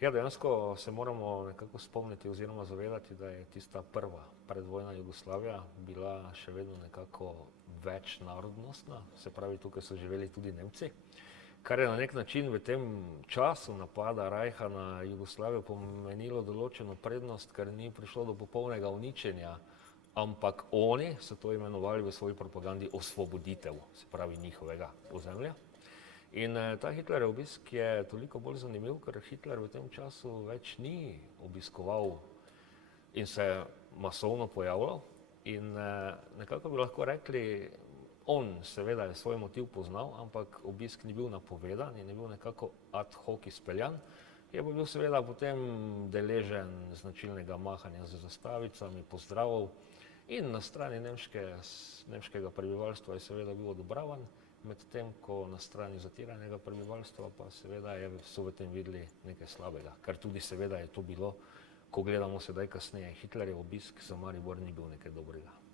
Ja, dejansko se moramo nekako spomniti oziroma zavedati, da je tista prva predvojna Jugoslavija bila še vedno nekako večnarodnostna, se pravi, tukaj so živeli tudi Nemci, kar je na nek način v tem času napada Rajha na Jugoslavijo pomenilo določeno prednost, ker ni prišlo do popolnega uničenja, ampak oni so to imenovali v svoji propagandi osvoboditev, se pravi njihovega ozemlja. In ta Hitlerjev obisk je toliko bolj zanimiv, ker Hitler v tem času več ni obiskoval in se masovno pojavljal. In nekako bi lahko rekli, on seveda je svoj motiv poznal, ampak obisk ni bil napovedan in je bil nekako ad hoc izpeljan. Je pa bil seveda potem deležen značilnega mahanja z zastavicami, pozdravov in na strani nemškega prebivalstva je seveda bil odobravan, medtem ko na strani zatiranega prebivalstva pa seveda so v tem videli nekaj slabega, kar tudi seveda je to bilo, ko gledamo sedaj kasneje, Hitlerjev obisk za Maribor ni bil nekaj dobrega.